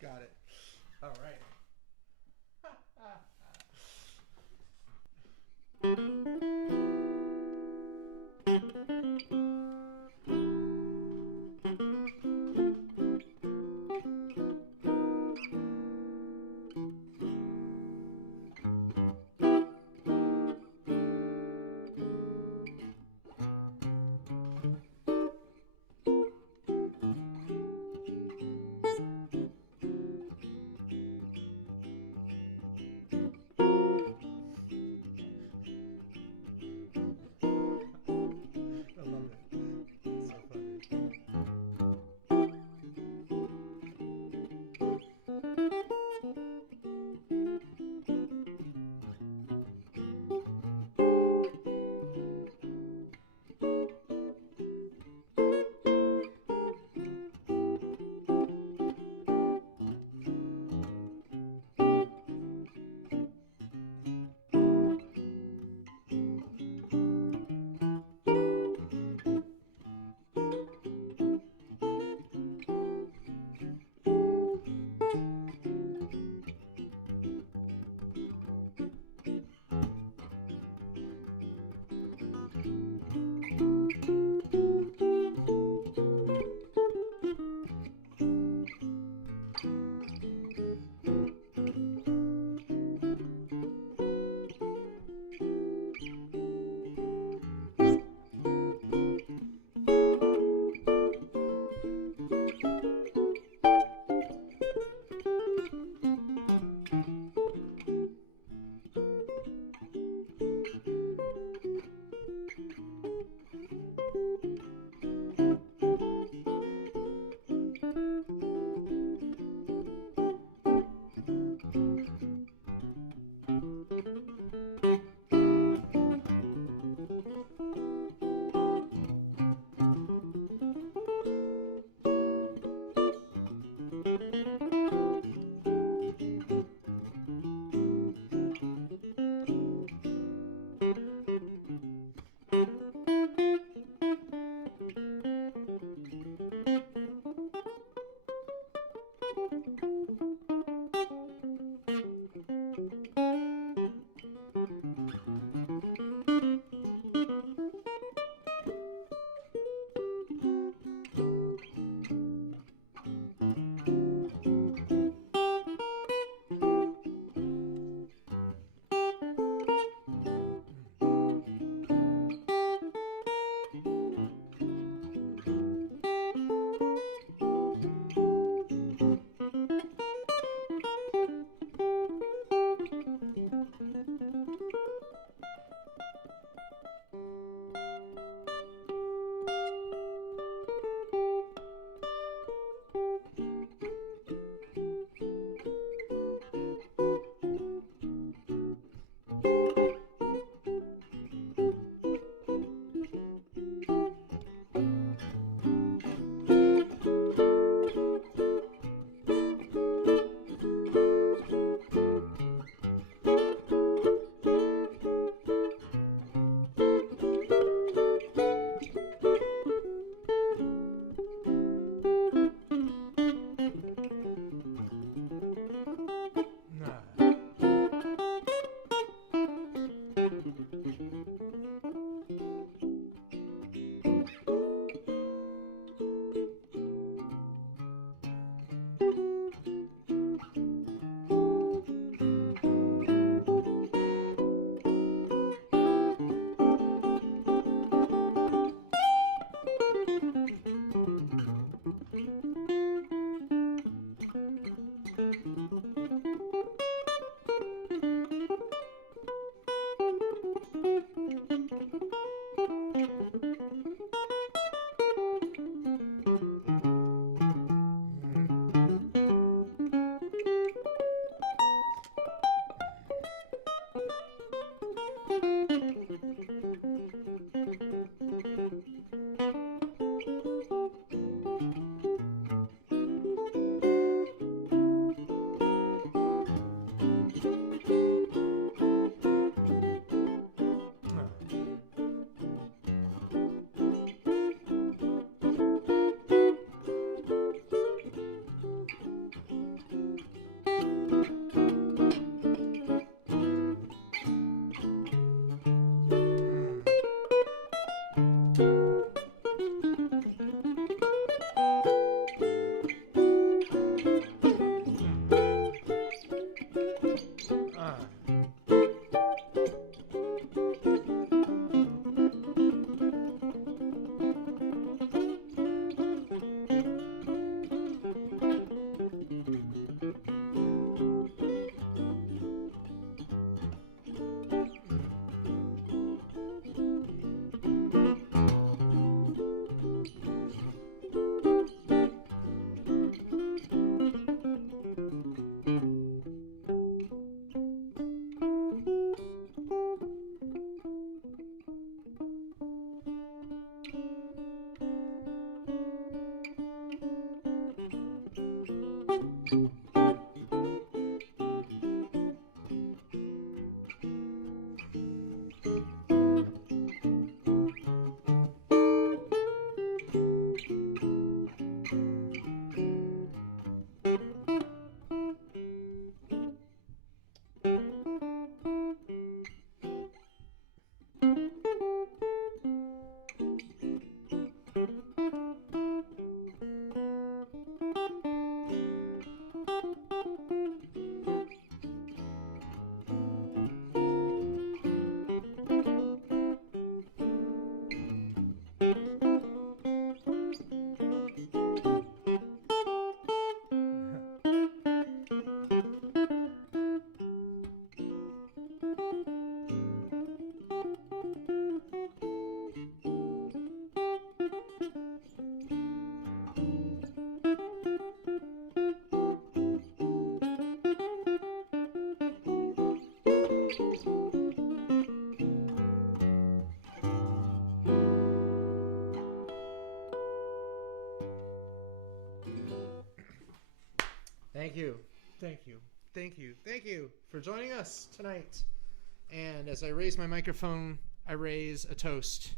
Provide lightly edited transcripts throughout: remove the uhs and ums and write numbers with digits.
Got it. All right. I love it. It's so funny. Thank you. Thank you. Thank you. Thank you for joining us tonight. And as I raise my microphone, I raise a toast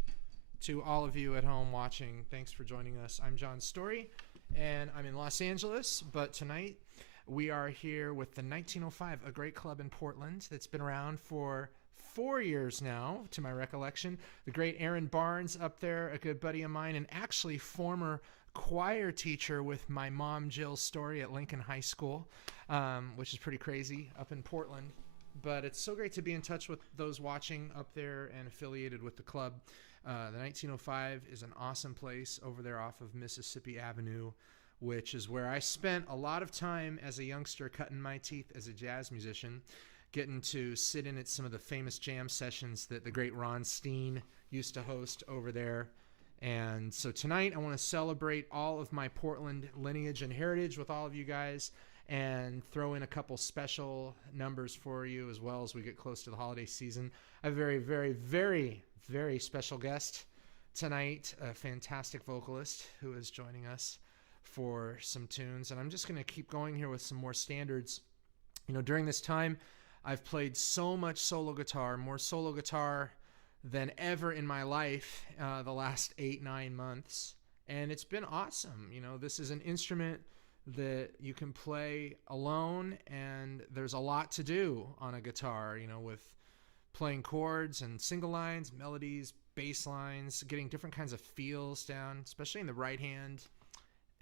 to all of you at home watching. Thanks for joining us. I'm John Storie, and I'm in Los Angeles. But tonight, we are here with the 1905, a great club in Portland that's been around for 4 years now, to my recollection. The great Aaron Barnes up there, a good buddy of mine, and actually former choir teacher with my mom, Jill Storie, at Lincoln High School, which is pretty crazy up in Portland. But it's so great to be in touch with those watching up there and affiliated with the club. The 1905 is an awesome place over there off of Mississippi Avenue, which is where I spent a lot of time as a youngster cutting my teeth as a jazz musician, getting to sit in at some of the famous jam sessions that the great Ron Steen used to host over there. And so tonight I want to celebrate all of my Portland lineage and heritage with all of you guys and throw in a couple special numbers for you as well as we get close to the holiday season. I have a very, very, very, very special guest tonight, a fantastic vocalist who is joining us for some tunes. And I'm just going to keep going here with some more standards. You know, during this time, I've played so much solo guitar, more solo guitar than ever in my life the last 8-9 months, and it's been awesome. You know, this is an instrument that you can play alone, and there's a lot to do on a guitar, you know, with playing chords and single lines, melodies, bass lines, getting different kinds of feels down, especially in the right hand.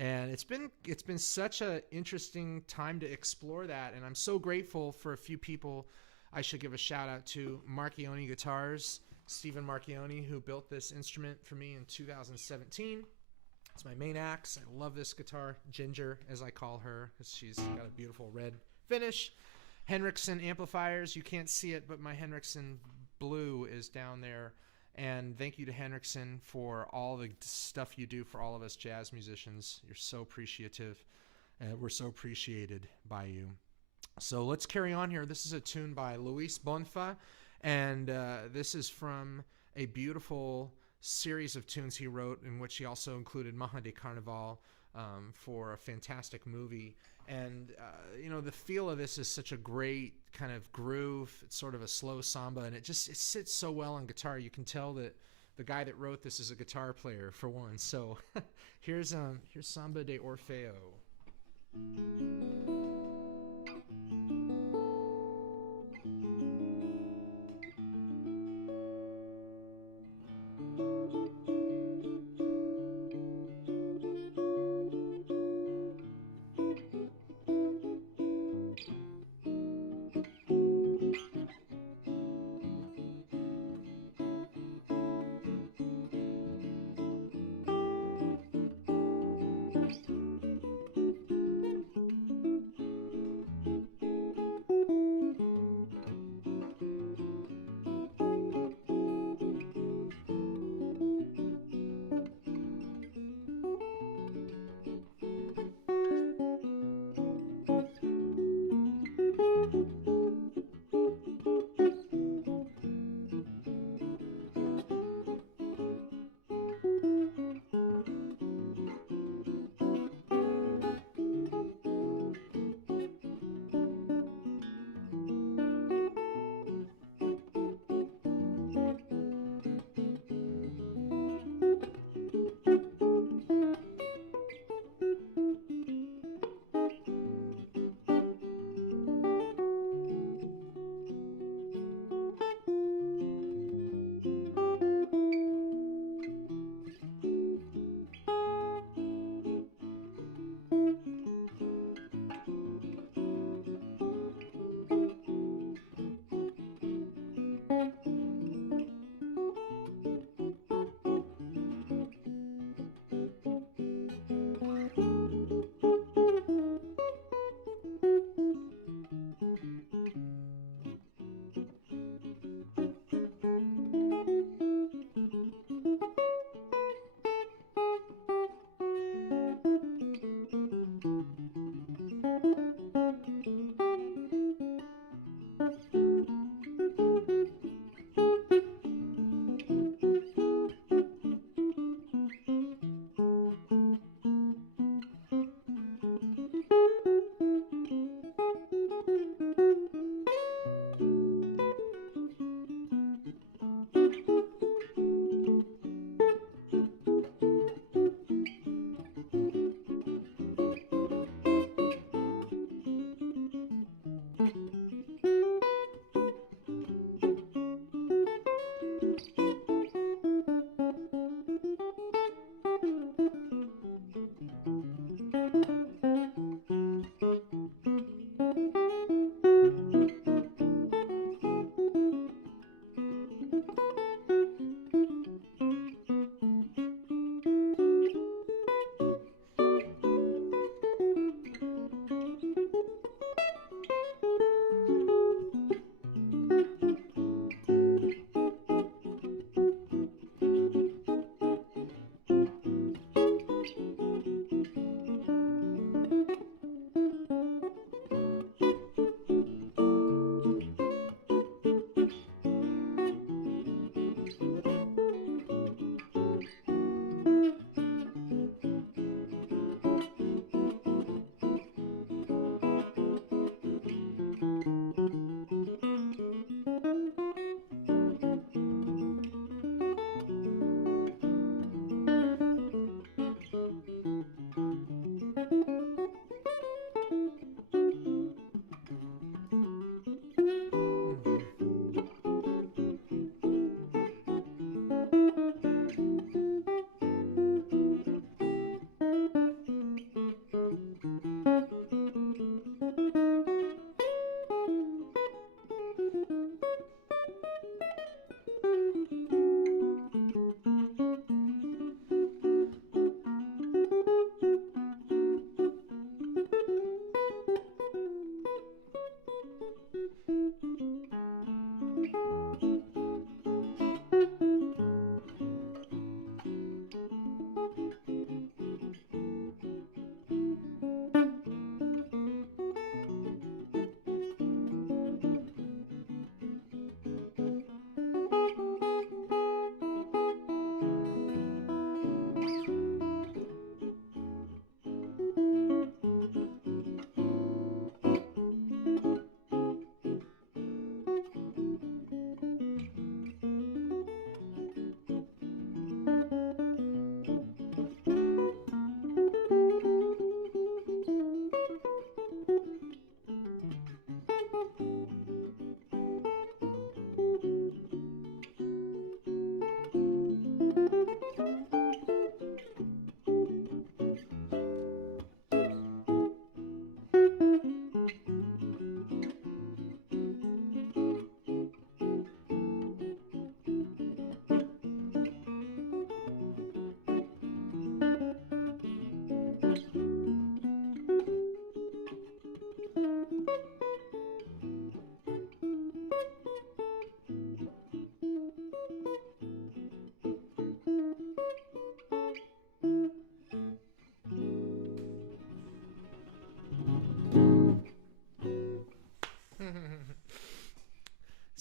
And it's been such an interesting time to explore that, and I'm so grateful for a few people I should give a shout out to. Marchione Guitars, Stephen Marchione, who built this instrument for me in 2017. It's my main axe. I love this guitar, Ginger, as I call her, because she's got a beautiful red finish. Henriksen amplifiers, you can't see it, but my Henriksen blue is down there. And thank you to Henriksen for all the stuff you do for all of us jazz musicians. You're so appreciative. We're so appreciated by you. So let's carry on here. This is a tune by Luis Bonfa. And this is from a beautiful series of tunes he wrote, in which he also included Maha de Carnaval for a fantastic movie. And, you know, the feel of this is such a great kind of groove. It's sort of a slow samba, and it sits so well on guitar. You can tell that the guy that wrote this is a guitar player, for one. So here's Samba de Orfeo.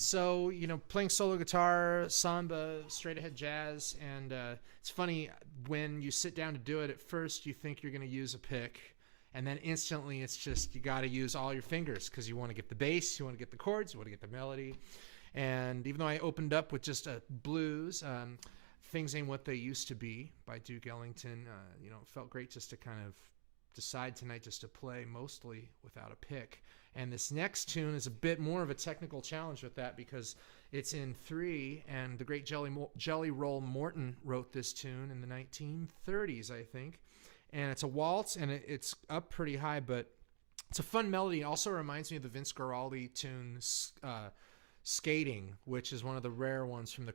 So, playing solo guitar, samba, straight ahead jazz, and it's funny, when you sit down to do it, at first you think you're going to use a pick, and then instantly it's just you got to use all your fingers because you want to get the bass, you want to get the chords, you want to get the melody. And even though I opened up with just a blues, Things Ain't What They Used to Be by Duke Ellington, it felt great just to kind of decide tonight just to play mostly without a pick. And this next tune is a bit more of a technical challenge with that because it's in 3, and the great Jelly Roll Morton wrote this tune in the 1930s, I think. And it's a waltz, and it's up pretty high, but it's a fun melody. It also reminds me of the Vince Guaraldi tune Skating, which is one of the rare ones from the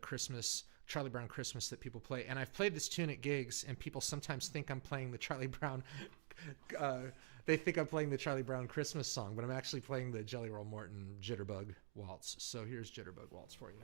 Charlie Brown Christmas that people play. And I've played this tune at gigs, and people sometimes think I'm playing the Charlie Brown they think I'm playing the Charlie Brown Christmas song, but I'm actually playing the Jelly Roll Morton Jitterbug Waltz. So here's Jitterbug Waltz for you.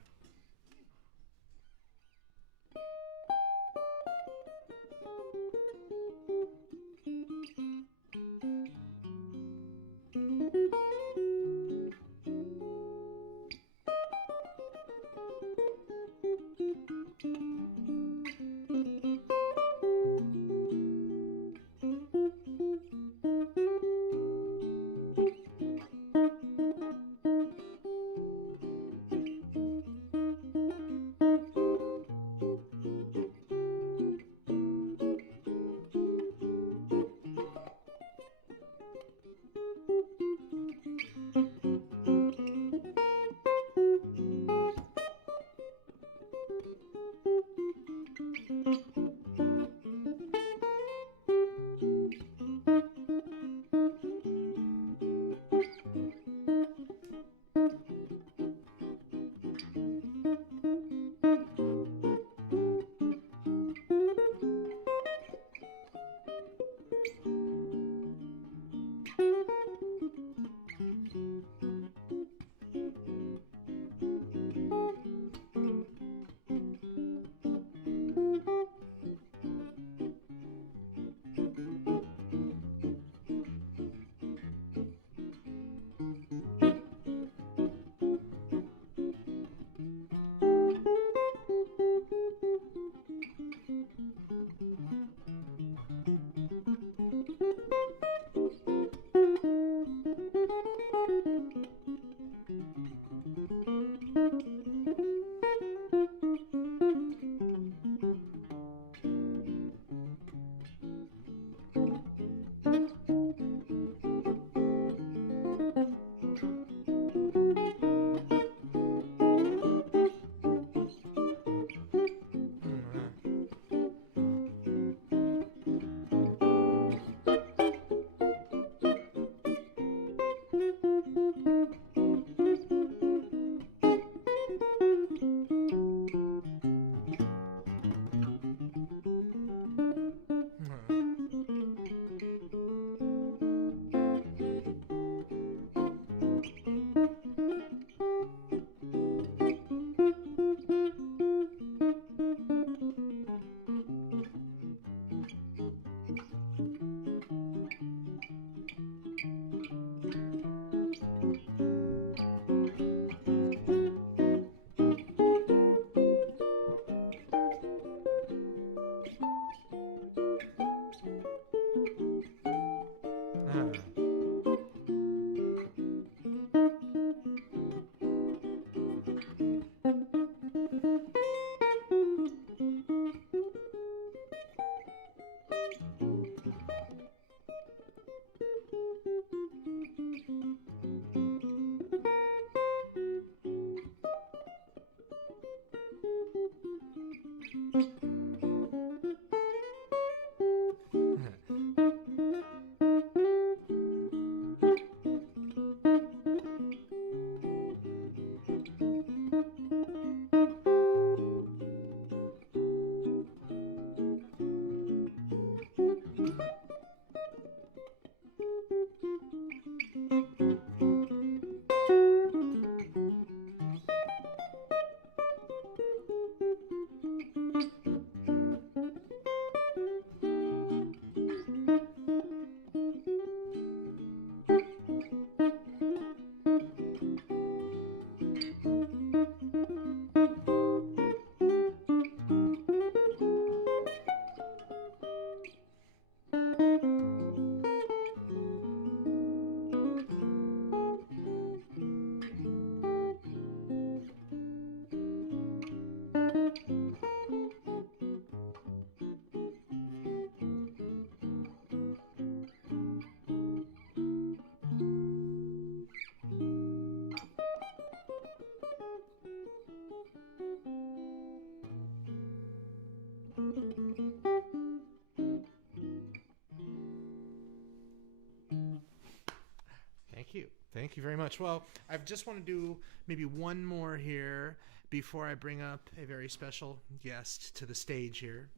Thank you. Thank you very much. Well, I just want to do maybe one more here before I bring up a very special guest to the stage here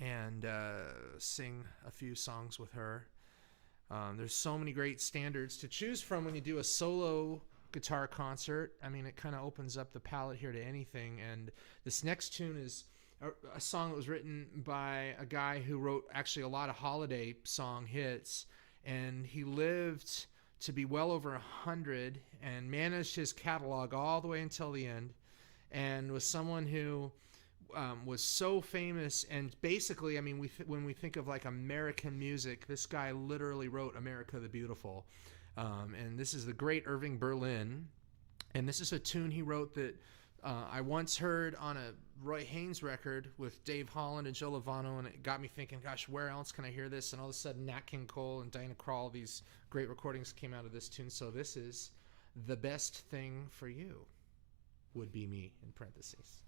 and sing a few songs with her. There's so many great standards to choose from when you do a solo guitar concert. I mean, it kind of opens up the palette here to anything. And this next tune is a song that was written by a guy who wrote actually a lot of holiday song hits. And he lived to be well over 100 and managed his catalog all the way until the end, and was someone who was so famous. And basically, I mean, when we think of like American music, this guy literally wrote America the Beautiful. And this is the great Irving Berlin. And this is a tune he wrote that I once heard on a Roy Haynes record with Dave Holland and Joe Lovano, and it got me thinking, gosh, where else can I hear this? And all of a sudden, Nat King Cole and Dinah Krall, these great recordings came out of this tune. So this is The Best Thing for You, would be me, in parentheses.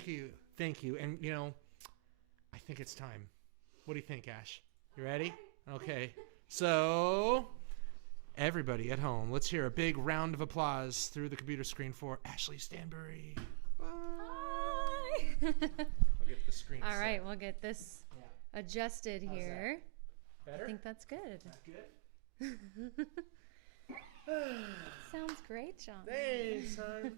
Thank you. Thank you. And, you know, I think it's time. What do you think, Ash? You ready? Okay. So, everybody at home, let's hear a big round of applause through the computer screen for Ashley Stanbury. Hi. I'll get the screen All set. right, we'll get this adjusted How's here. Better? I think that's good. That good? Sounds great, John. Thanks, son.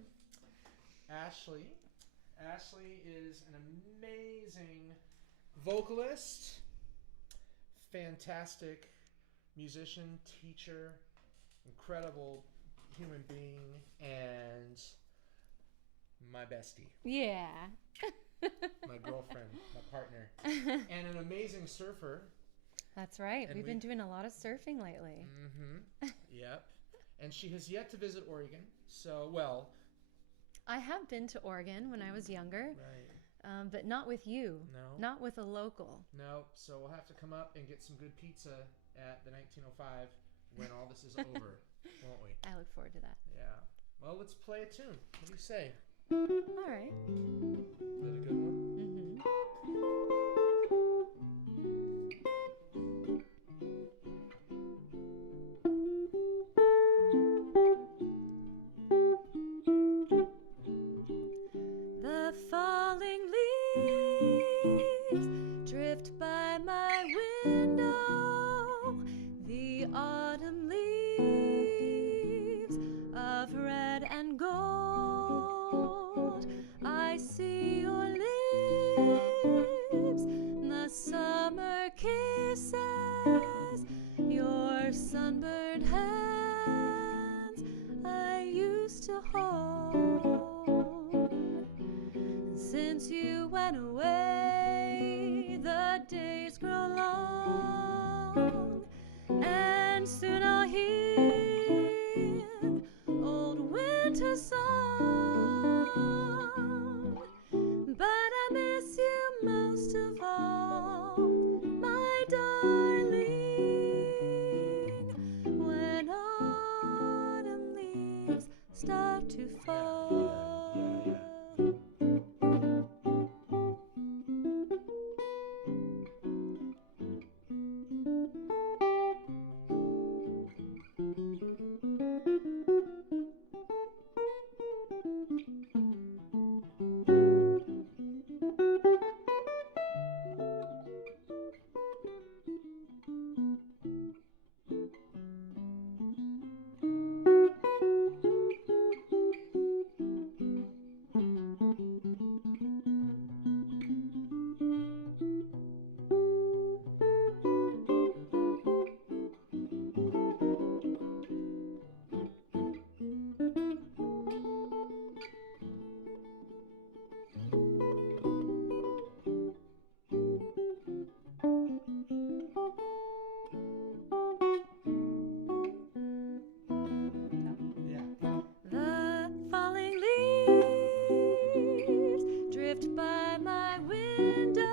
Ashley is an amazing vocalist, fantastic musician, teacher, incredible human being, and my bestie. Yeah. My girlfriend, my partner, and an amazing surfer. That's right. And We've been doing a lot of surfing lately. Mm-hmm. Yep. And she has yet to visit Oregon. So, well. I have been to Oregon when I was younger. Right. But not with you. No. Not with a local. No. So we'll have to come up and get some good pizza at the 1905 when all this is over, won't we? I look forward to that. Yeah. Well, let's play a tune. What do you say? All right. Is that a good one? Mm-hmm. The falling leaves drift by my window, the autumn leaves of red and gold. I see your lips, the summer kisses, your sunburned hands I used to hold. Since you went away, the days grow long, and soon I'll hear old winter song. But I miss you most of all, my darling, when autumn leaves start to fall. By my window,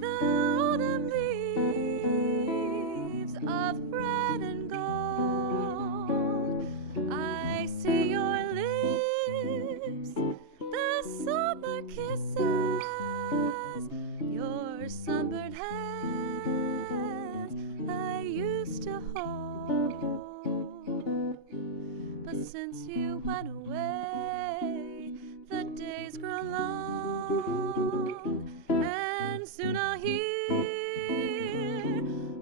the autumn leaves of red and gold. I see your lips, the summer kisses, your sunburned hands I used to hold. But since you went away, the days grow long, and soon I'll hear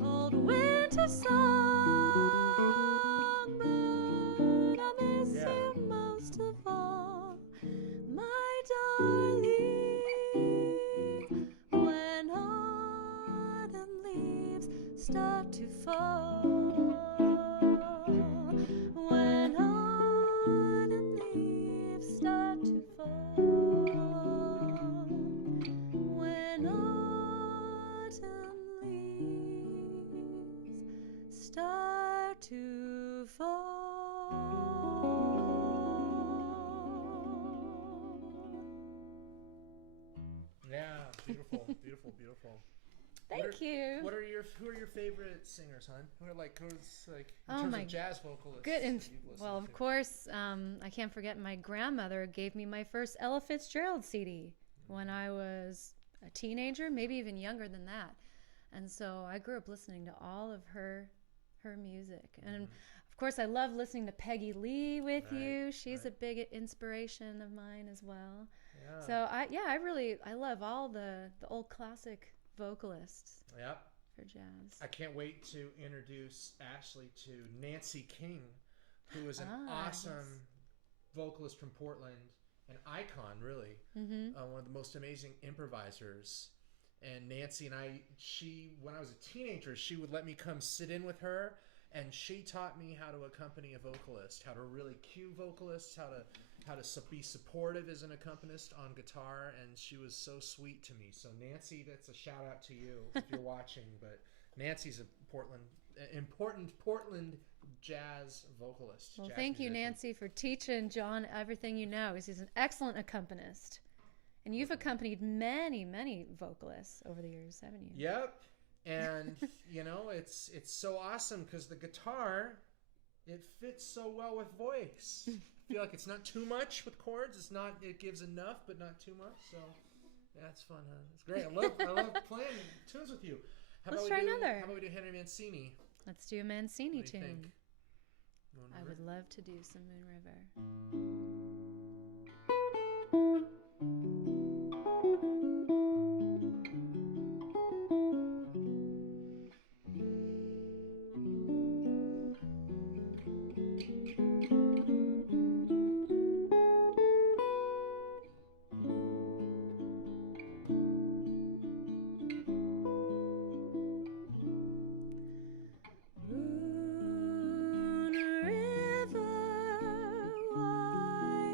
old winter song. But I miss you most of all, my darling, when autumn leaves start to fall. When autumn leaves start to fall. When autumn leaves start to fall. Yeah, beautiful, beautiful, beautiful. Thank you. Who are your favorite singers, hon? Who are like who's like in Oh terms my of jazz vocalists? Good. And that you've listened well, of to? course, I can't forget my grandmother gave me my first Ella Fitzgerald CD when I was a teenager, maybe even younger than that. And so I grew up listening to all of her music. And of course, I love listening to Peggy Lee with you. She's a big inspiration of mine as well. Yeah. So I love all the old classic vocalists Yep. for jazz. I can't wait to introduce Ashley to Nancy King, who is an awesome vocalist from Portland, an icon, really. One of the most amazing improvisers. And Nancy and when I was a teenager, she would let me come sit in with her, and she taught me how to accompany a vocalist, how to really cue vocalists, how to be supportive as an accompanist on guitar, and she was so sweet to me. So Nancy, that's a shout out to you if you're watching. But Nancy's important Portland jazz vocalist. Well, jazz thank you, musician. Nancy, for teaching John everything you know, because he's an excellent accompanist. And you've accompanied many, many vocalists over the years, haven't you? Yep. And, it's so awesome because the guitar, it fits so well with voice. I feel like it's not too much with chords. It gives enough, but not too much. So that's fun, huh? It's great. I love playing tunes with you. Let's try another. How about we do Henry Mancini? Let's do a Mancini What do you tune. think? Moon I River? would love to do some Moon River. Moon River, why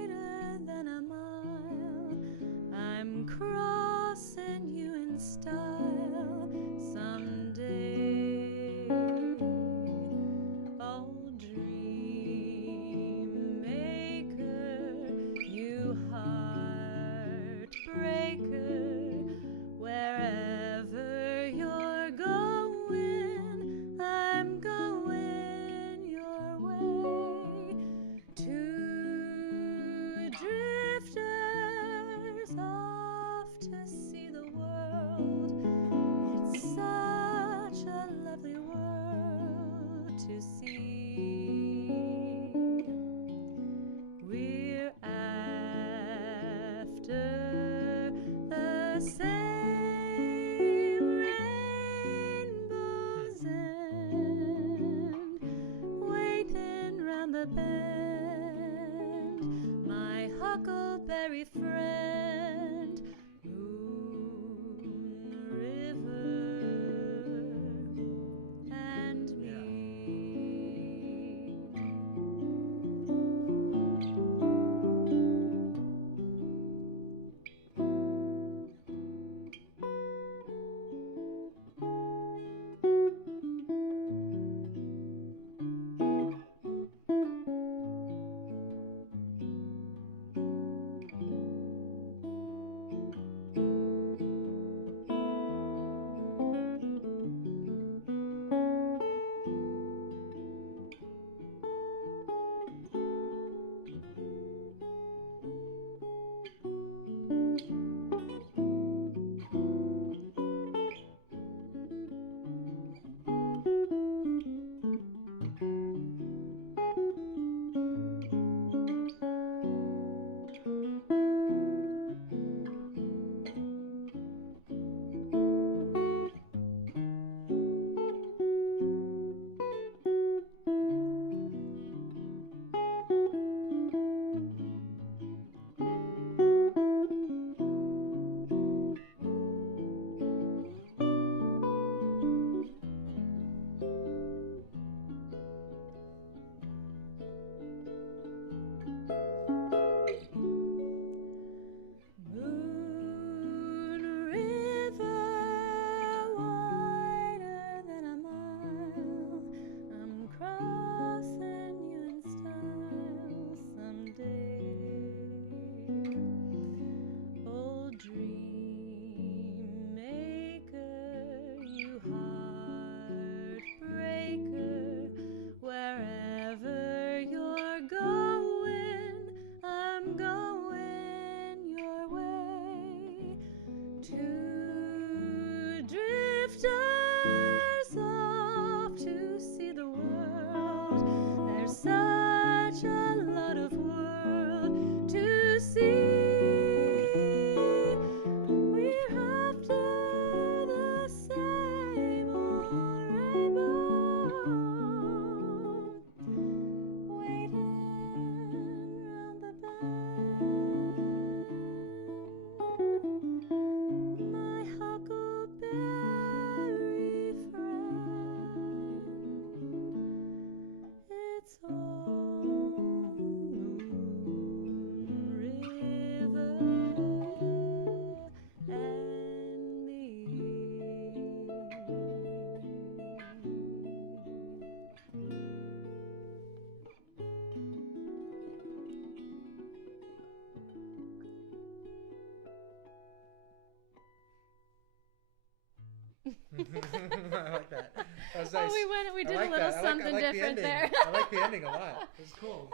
I like that. That was Oh, nice. we did I like a little that. something I like different the there. ending. I like the ending a lot. It's cool.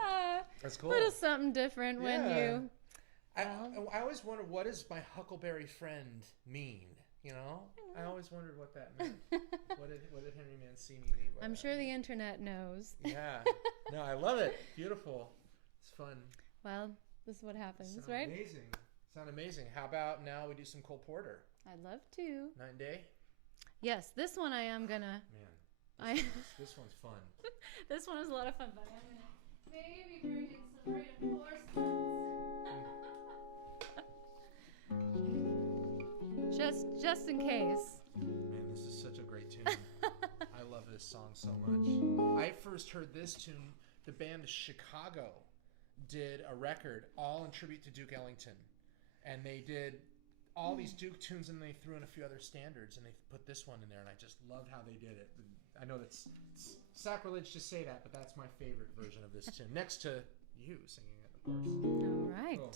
That's cool. Little something different when Yeah. you. I always wondered, what does my huckleberry friend mean? You know, I always wondered what that meant. what did Henry Mancini mean by I'm that? sure the internet knows. Yeah. No, I love it. Beautiful. It's fun. Well, this is what happens, Sound right? amazing. Sound amazing. How about now we do some Cole Porter? I'd love to. 9 Day? Yes, this one I am gonna. Man, this one's fun. This one is a lot of fun, but I'm gonna maybe bring in some reinforcements. Just in case. Man, this is such a great tune. I love this song so much. I first heard this tune, the band Chicago did a record all in tribute to Duke Ellington. And they did all these Duke tunes and they threw in a few other standards and they put this one in there and I just loved how they did it. I know it's sacrilege to say that, but that's my favorite version of this tune. Next to you singing it, of course. All right. Cool.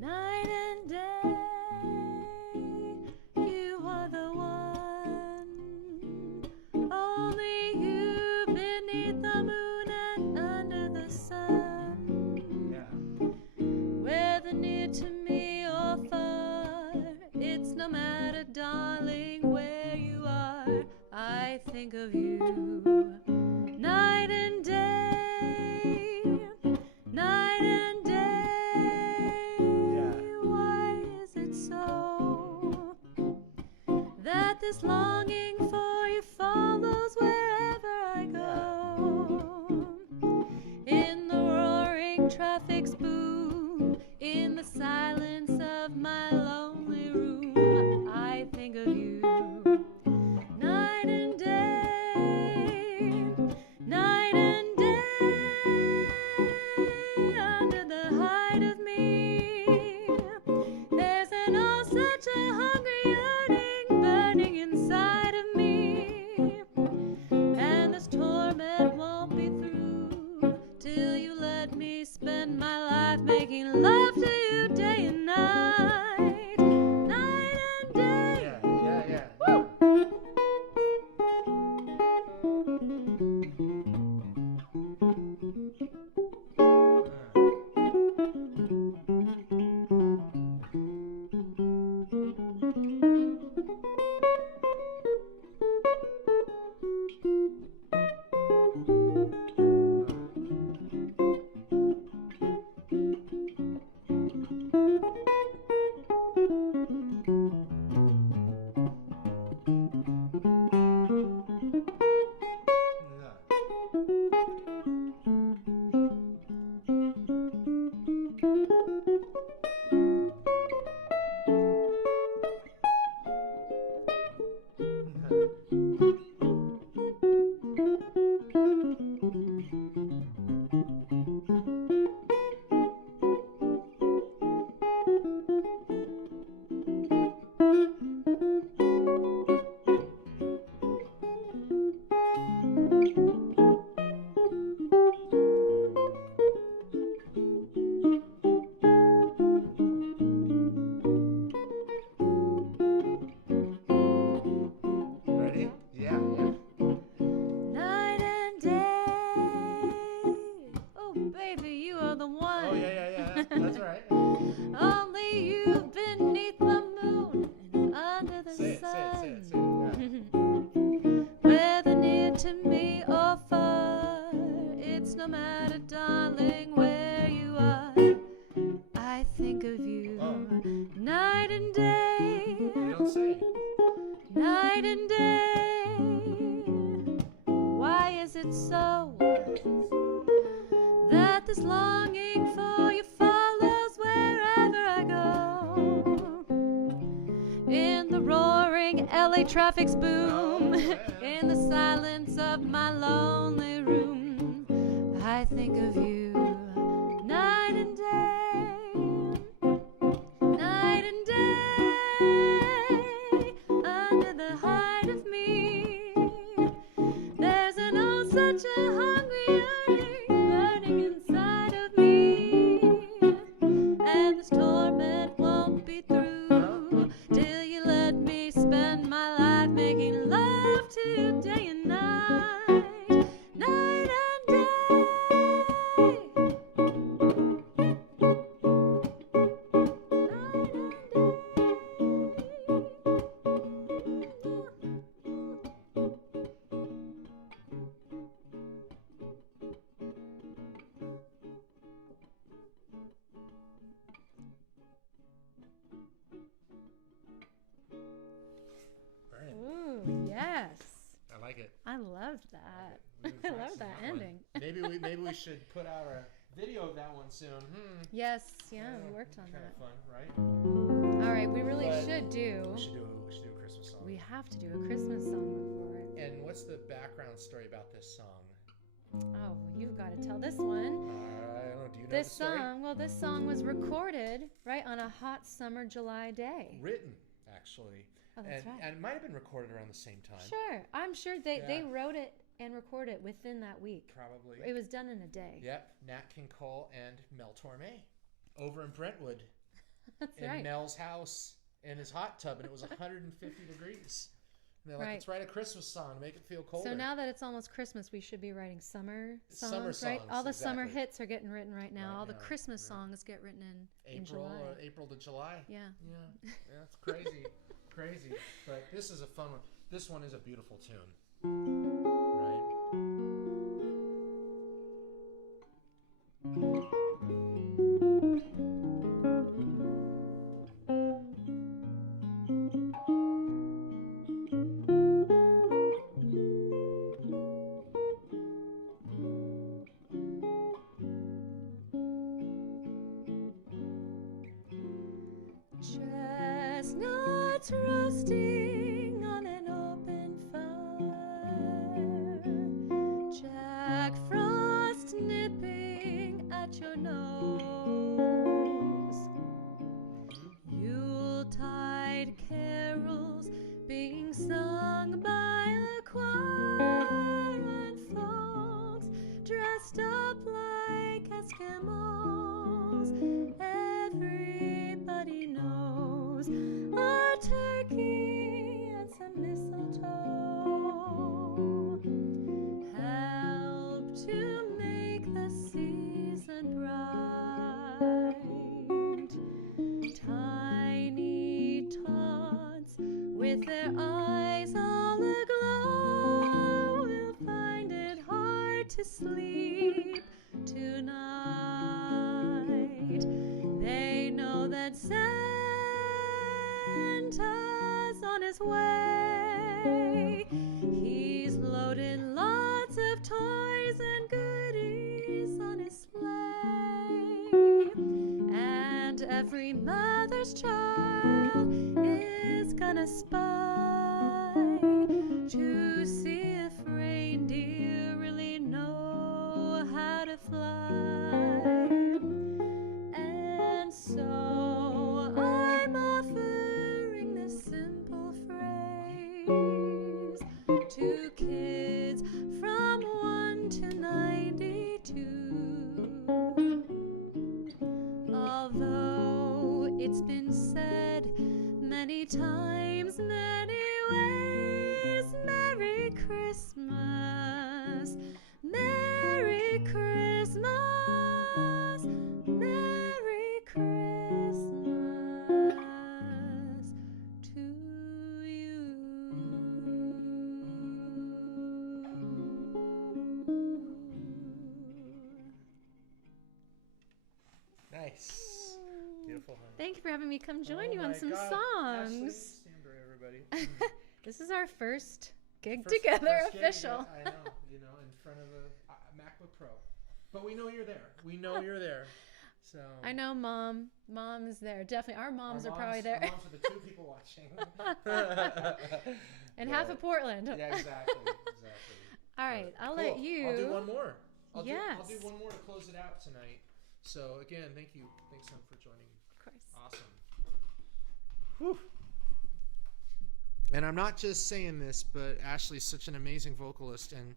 Night and day, you are the one. Only you beneath the moon and under the sun. Yeah. Whether near to me or far, it's no matter, darling, where you are. I think of you. Night and day, night and day. Why is it so that this longing for you follows wherever I go? In the roaring traffic's boom, in the silence of my lonely room, I think of you. Night and day, night and day, under the height of me, there's an oh such a hungry yearning burning inside of me, and this torment won't be through till you let me spend my life making love to you day and night, night and day. Yeah. Woo! Ready? Yeah. Night and day. Oh, baby, you are the one. Oh, yeah. That's right. Only you beneath the moon and under the Say it. sun. Yeah. Whether near to me or far, it's no matter, darling, where you are. I think of you. Oh. Night and day. You don't say. Night and day. Why is it so that this longing for you follows wherever I go? In the roaring LA traffic's boom, in the silence of my lonely room, I think of you. Night and day, night and day, under the height of me, I loved that. We've been I love practicing that one. ending. Maybe we should put out a video of that one soon. Yes, yeah, we worked on kind that. of fun, right? All right, we really But should do. We should do a Christmas song. We have to do a Christmas song before it. And what's the background story about this song? Oh, you've got to tell this one. I don't know. Do you know This the story? song, well, this song was recorded right on a hot summer July day. Written, actually. Oh, that's and, right. And it might have been recorded around the same time. Sure, I'm sure they Yeah. wrote it and recorded it within that week. Probably. It was done in a day. Yep. Nat King Cole and Mel Torme over in Brentwood. That's in right. Mel's house in his hot tub, and it was 150 degrees. And they're like, let's write a Christmas song to make it feel colder. So now that it's almost Christmas, we should be writing summer songs, Summer right? songs, All the summer exactly. hits are getting written right now. Right All the now, Christmas yeah. songs get written in April July. or April to July. Yeah. Yeah, that's crazy, crazy. But this is a fun one. This one is a beautiful tune, Chestnuts roasting on an open fire, Jack Frost nipping at your nose, Yuletide carols being sung by a choir, and folks dressed up like Eskimos. Everybody knows a turkey and some mistletoe help to make the season bright. Tiny tots with their eyes all aglow will find it hard to sleep tonight. They know that Santa's on his way. He's loading lots of toys and goodies on his sleigh. And every mother's child is gonna spy to see if reindeer really know how to fly. And so I'm offering this simple phrase to kids from 1 to 92. Although it's been said many times, many ways, Merry Christmas, Merry Christmas, Merry Christmas to you. Nice. Beautiful. Huh? Thank you for having me come join Oh you on my some God. Ashley songs. Stanbury, everybody. This is our first gig First together, gig, official. I know, in front of a MacBook Pro. But we know you're there. We know you're there. So I know Mom. Mom is there. Definitely. Our moms are probably there. Our moms are the 2 people watching. And half of Portland. Yeah, exactly. All right, I'll Cool. let you. I'll do one more. I'll do Yes. one more to close it out tonight. So again, thank you. Thanks, Em, for joining. Of course. Awesome. Whew. And I'm not just saying this, but Ashley's such an amazing vocalist, and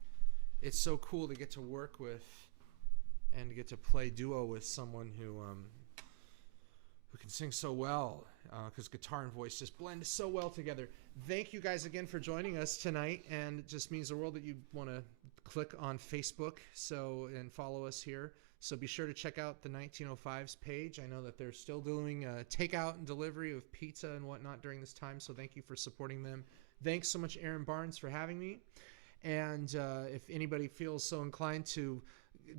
it's so cool to get to work with and to get to play duo with someone who can sing so well, because guitar and voice just blend so well together. Thank you guys again for joining us tonight, and it just means the world that you want to click on Facebook and follow us here. So be sure to check out the 1905's page. I know that they're still doing takeout and delivery of pizza and whatnot during this time, so thank you for supporting them. Thanks so much, Aaron Barnes, for having me. And if anybody feels so inclined to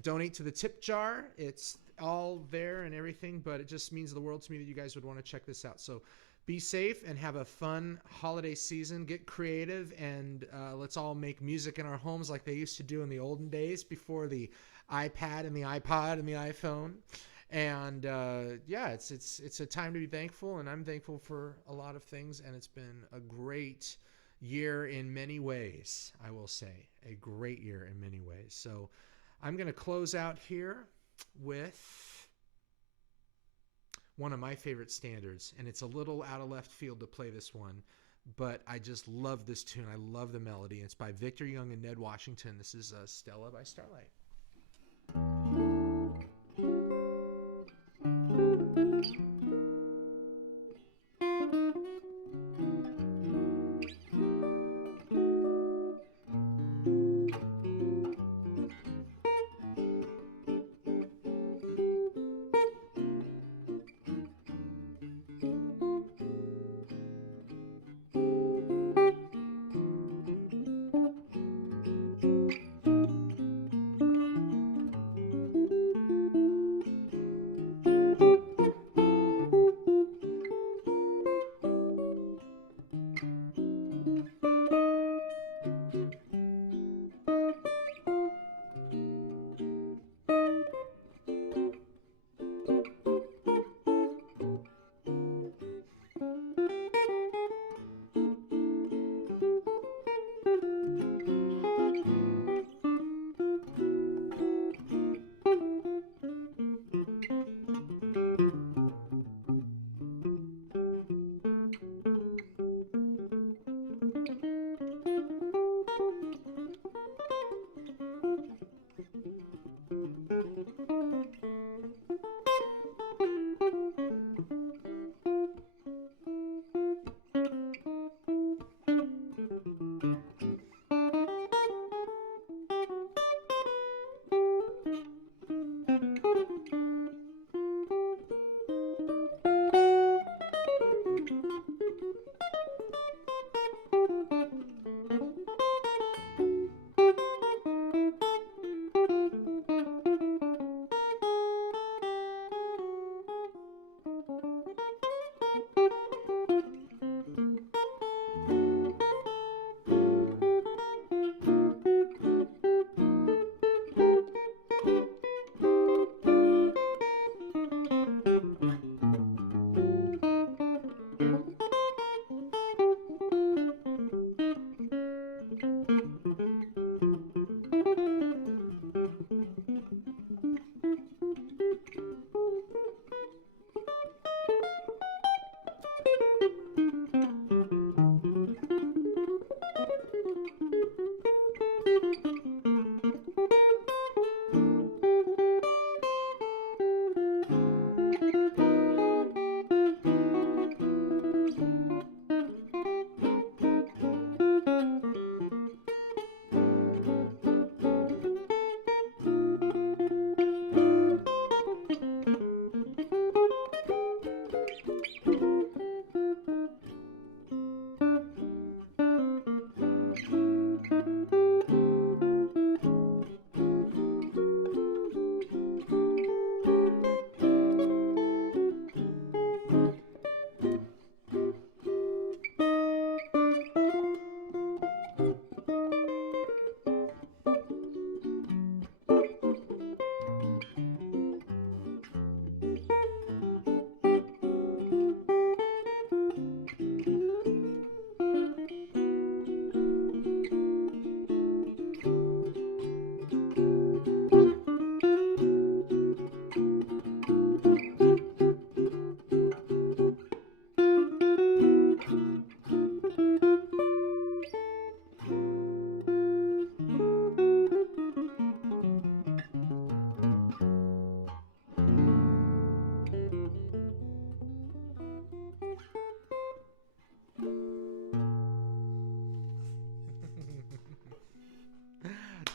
donate to the tip jar, it's all there and everything, but it just means the world to me that you guys would want to check this out. So be safe and have a fun holiday season. Get creative, and let's all make music in our homes like they used to do in the olden days before the iPad and the iPod and the iPhone. And it's a time to be thankful, and I'm thankful for a lot of things, and it's been a great year in many ways. I will say a great year in many ways. So I'm going to close out here with one of my favorite standards, and it's a little out of left field to play this one, but I just love this tune. I love the melody. It's by Victor Young and Ned Washington. This is Stella by Starlight.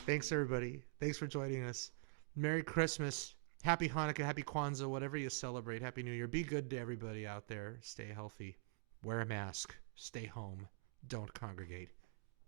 Thanks, everybody. Thanks for joining us. Merry Christmas. Happy Hanukkah. Happy Kwanzaa. Whatever you celebrate. Happy New Year. Be good to everybody out there. Stay healthy. Wear a mask. Stay home. Don't congregate.